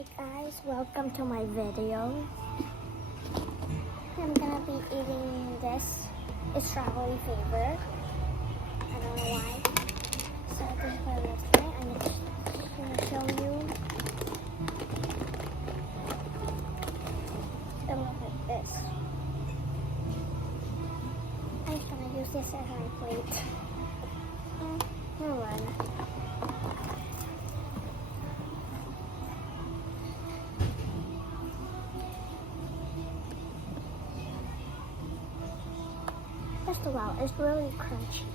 Hey guys, welcome to my video. I'm gonna be eating this. It's strawberry flavor. I don't know why. So this is my last night. I'm just gonna show you. It looks like this. I'm just gonna use this as my plate. Run. First of all, it's really crunchy.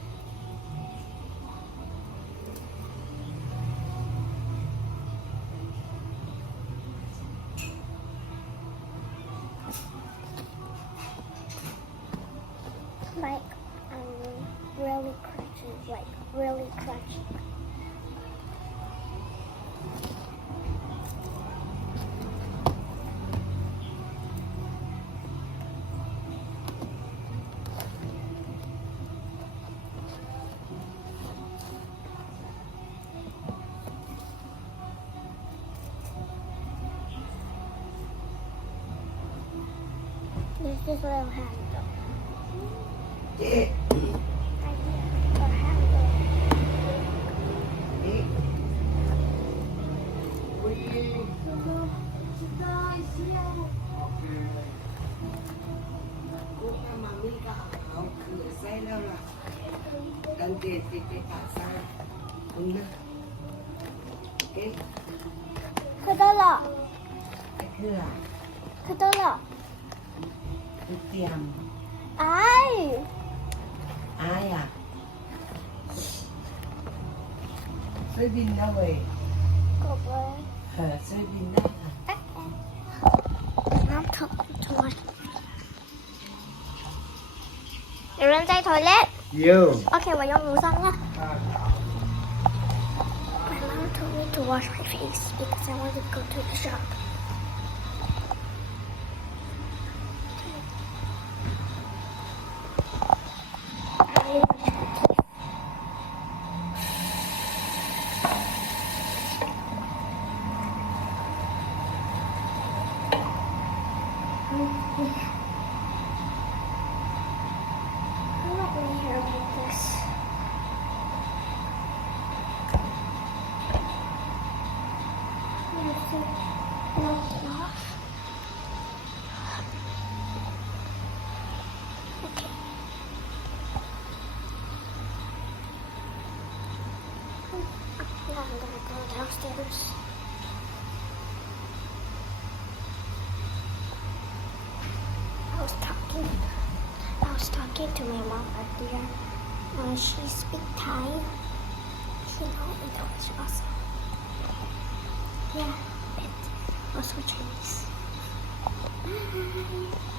Like, really crunchy, like really crunchy. There's this little handle. Right here, the handle. Kadala. Kadala. Ai. Ai à? Soybean đâu vậy? Cột lên. Soybean đó hả? Nó thật thôi. Để lên tay thôi lên. Nhiều. Ok, và dùng ngủ xong nha. My mom told me to wash my face because I want to go to the shop. I like my hair like this. I have to knock it off. Okay. Now I'm gonna go downstairs. I was talking to my mom earlier. She speaks Thai. She knows English also. Yeah, a bit. Also Chinese. Bye.